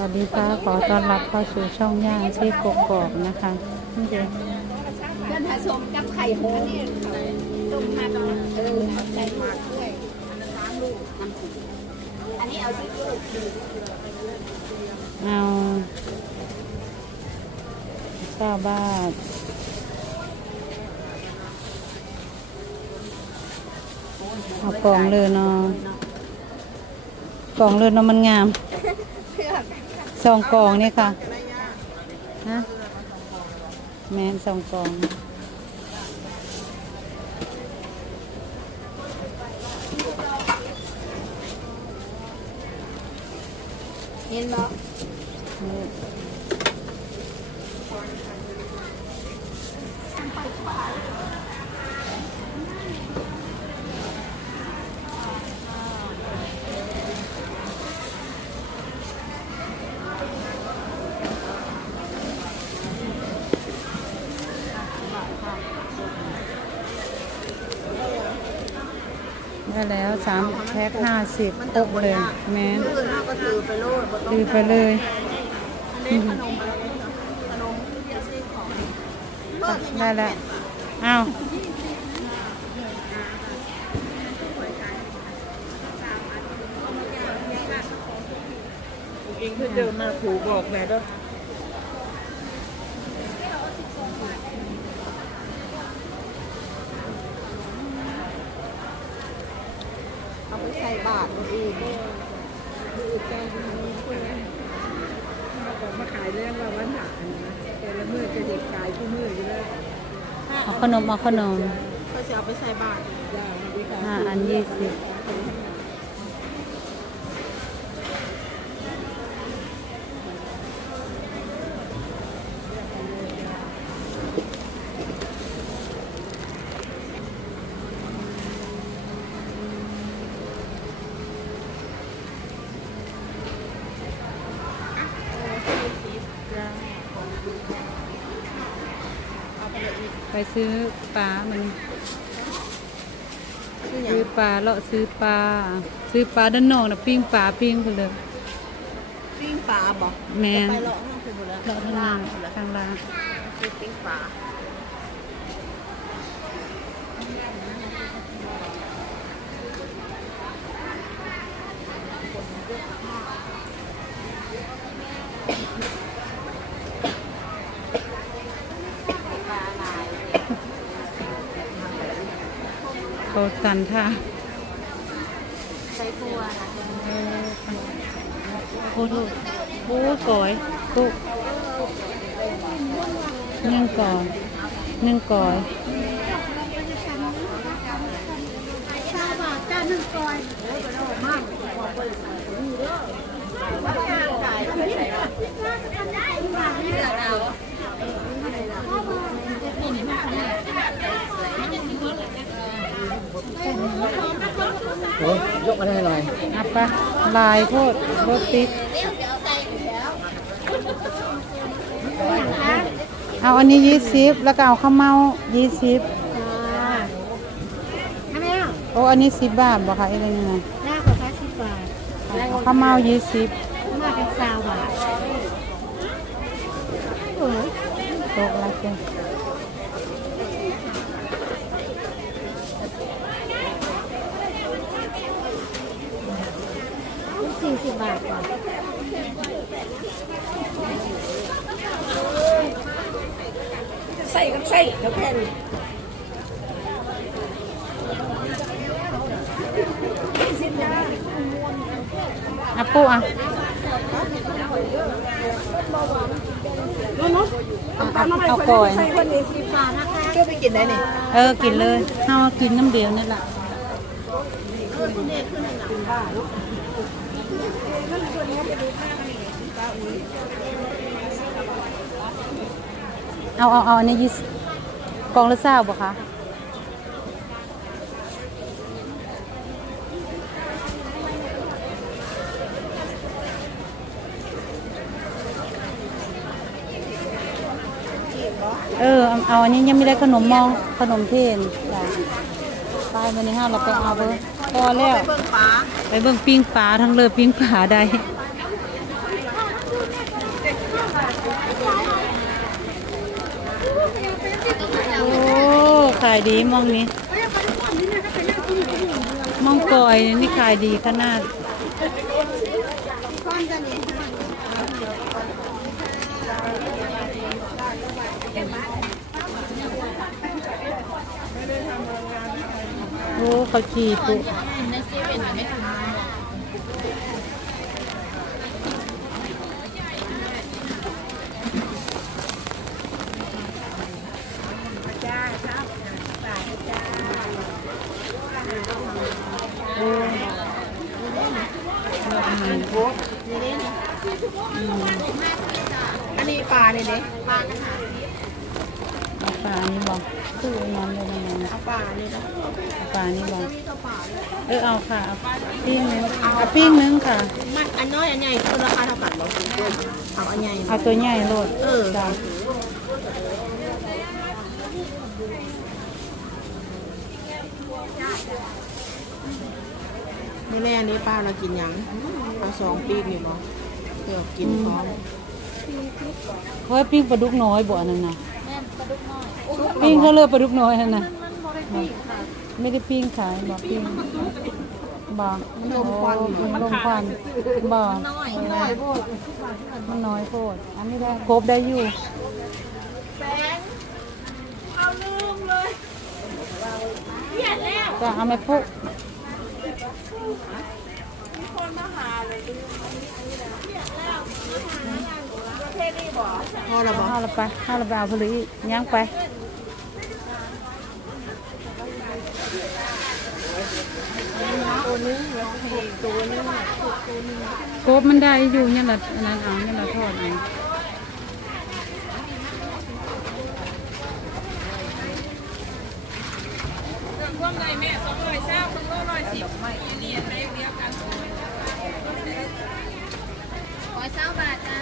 วัสดีค่ะ ขอต้อนรับเข้าสู่ช่องย่างที่กกอกนะคะนี่เด็กเพื่อนผสมกับไข่หงต้มมาเออเอาใส่หมากด้วยน้ำลูกน้ำผึ้งอันนี้เอาสิลูกเอาเก้าบาทเอากล่องเลยเนาะกล่องเลยเนาะมันงาม สองกองนี่ค่ะฮะแมนสองกอง ได้แล้วสามแพ็คห้าสิบครบเลยแม่นตื่ไปโลดบ่ต้องซื้อไปเลยได้แล้วอ้าวเองเพื่อเดินมาถูบอกแม่ด้วย เอาไป ใส่บาตรคนอื่นดูใจดีคนนั้นมาบอกมาขายเรื่องว่าวันหนานะแต่ละมือจะเด็กขายผู้มืออยู่แล้วเอาขนมเอาขนมก็จะเอาไปใส่บาตรจ้าดีค่ะห้าอันยี่สิบ ซื้อปลา มันชื่อหยัซื้งอปลาเลาะซื้อปลา ซื้อปลาด้านนอกนะปิ้งปลาปิ้งไปเลย ปิ้งปลาบ่แม่นไปเลาะห้องคือหมดแล้วเลาะข้างล่างข้างล่างคือปิ้งปลา เขาตันท่าใส่บัวนะโอ้โหโอ้สวยกุนึ่งก่อนนึ่งก่อนชาบาทจ้าหนึ่งกอยมาก โอ้ยกมาได้หน่อยอัปปะลายโคตรรถติดเอาอันนี้ยี่สิบแล้วก็เอาข้าวเมายี่สิบทำไมอะโอ้อันนี้สิบบาทบอกค่ะอะไรนี่นะหน้ากว่าฟ้าสิบบาทเอาข้าวเมายี่สิบมาเป็นซาวบาทโอ้ยตกอะไร สี่สิบบาทกว่าใส่กันใส่แล้วแค่นี้อะปุ๊อะเอาเอาเอาก่อยคนนี้สิบบาทนะคะช่วยไปกินได้เนี่ยเออ กินเลยเอากินน้ำเดียวนี่แหละ เอาเอาเอาอันนี้ยี่สิบกองละเศร้าบ่คะเออเอาเอาอันนี้ยังไม่ได้ขนมมองขนมเทนจ้ะไปวันนี้ห้าเราไปเอาเบอร์ พอแล้ว ไปเบิ่งป้าไปเบิ่งปิ้งปลาทั้งเลือปิ้งปลาได้โอ้ขายดีมองนี้ มองกอยนี่ขายดีขนาดโอ้เขาขี่ปุ๊ อันนี้ปลาเนี่ยเด้เอาปลานี่บอกคือน้ำเลยนะน้องเอาปลาเนี่ยเด้เอาปลานี่บอกเออเอาค่ะเอาปิ้งนึงเอาปิ้งนึงค่ะมันอันน้อยอันใหญ่คือราคาเท่ากันบ่เอาอันใหญ่เอาตัวใหญ่โลดเออจ้ะนี่แม่นี้ป้าเรากินยังเอาสองปีกนี่บ่เดี๋ยวกินพร้อม เขาให้ปิ้งปลาดุกน้อยบ่อันนั้นนะปิ้งเขาเลือกปลาดุกน้อยนั่นนะไม่ได้ปิ้งขายบอกปิ้งบอกลมควันลมควันบอกน้อยน้อยโพดมันน้อยโพดอันนี้ได้ครบได้อยู่จะเอาไปพุกพอแล้ว เอาละบ่เอาละไปเอาละไปเอาผลิตย่างไปตัวนึงตัวนึงกบมันได้อยู่เนี่ยละอันนั้นเอาเนี่ยละทอดเอง ร้อยเศร้าบาทจ้า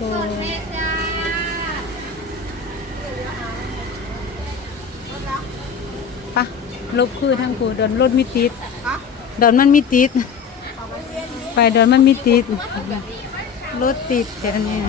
โกปะ ลบคือทั้งกูดอนรถมิติดดอนมันมิติดไปดอนมันมิติดรถติดแต่อันนี้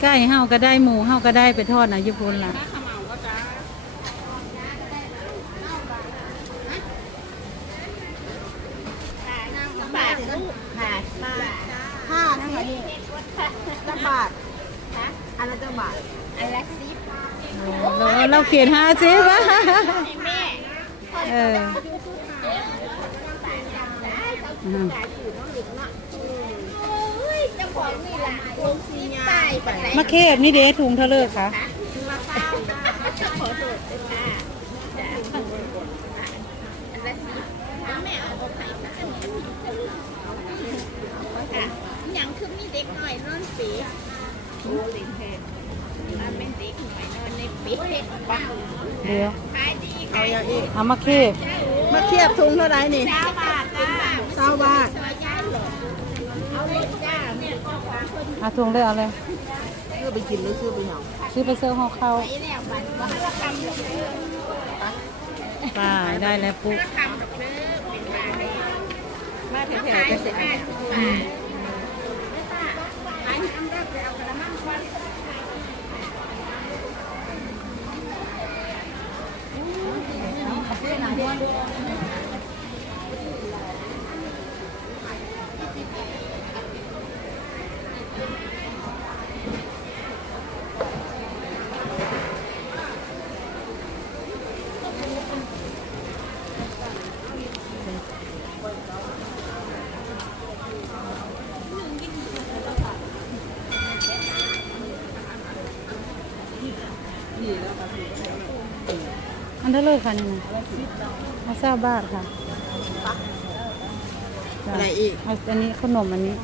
ใกล้เฮาก็ได้หมูเฮาก็ได้ไปทอดนะญี่ปุ่นล่ะ บาทลูกบาทบาท ห้าสิบจักบาทอันละจักบาท อันละสิบ เราเราเขียนห้าสิบวะแม่เอออืมโอ้ยเจ้าของนี่ล่ะลงสีใต้ปัดไหนมะเขือนี่เด้ถุงเท่าเลิกค่ะราคาขอโทษด้วยค่ะจ้ะอันละสิบแม่เอาออกไปค่ะค่ะยังคือมีเด็กหน่อยนอนปี โอ้ลินเพนมาเป็นเด็กหน่อยนอนในปีปังเดี๋ยวขายดีเอาขายอย่างอีกเอามะเขือมาเทียบทุงเท่าไหร่นี่เก้าบาทจ้าเก้าบาทซอยย้ายเหรอเอาเลยจ้าแม่ก็ขวาคนเอาถุงเลยเอาเลยซื้อไปกินหรือซื้อไปหยังซื้อไปเซอร์ห่อข้าวไปแล้วบัตรว่าละคำดอกเด้อไป้าได้แล้วปุ๊บละคำดอกเด้อเป็นบาทเลยมาแถขาวยๆก็เสร็จ ห้าสิบบาทขายน้ำรับไป เอากระมังควันอันเท่าเลิกค่ะนี่นะเอาซาบาทค่ะจ้ะอะไรอีกเอาอันนี้ขนมอันนี้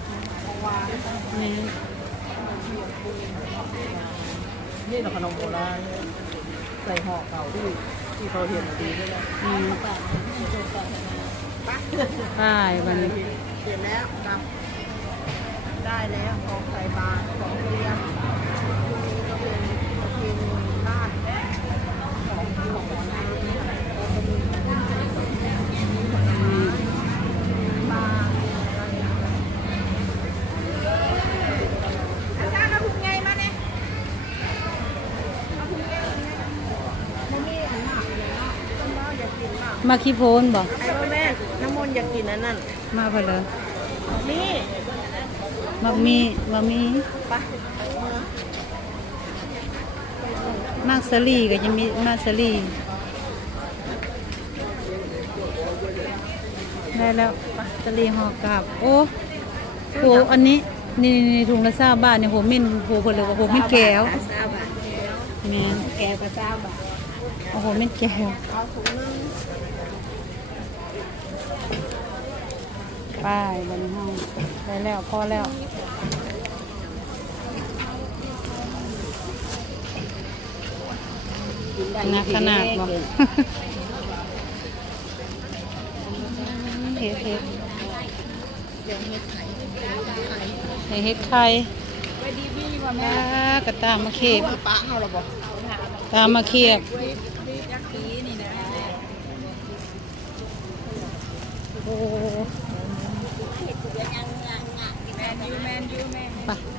ขหวานแม่นี่เราขนมโบราณใส่ห่อเก่าที่ที่เขาเห็นดีด้วยนะอืมป้ายบัดนเสร็จแล้วกลับได้แล้วของใส่บาตรของเรียนก็เป็นประเพณีบ้านของของนะก็จะมีบาตรอาจารย์เอาถุงใหญ่มาเนี่ยเอาถุงใหญ่มาเนี่ยมันมีอันหนักเลยเนาะต้นไม้อยากกิน มากมาขี้โพนบ่ไอ้พ่อแม่น้ำมนต์อยากกินอันนั้นมาเพนเลยนี่มักมีมักมีไปมากสลีก็จะมีมากสลีได้แล้วปะสลีห่อกาบโอ้โหอันนี้นี่นี่ถุงละซาบาทเนี่ยโหเม่นโหเพิ่นเลยว่าโหเม่นแก้วซาบะแม่นแกวกับซาบะโอ้โหเม่นแก้ว ป้ายบนห้องได้แล้วพอแล้วนักขนาดบ่เฮ็ดเฮ็ดเฮ็ดไข่กระตามมาเขียบตามมาเขียบโอ้ தேங்க்யூ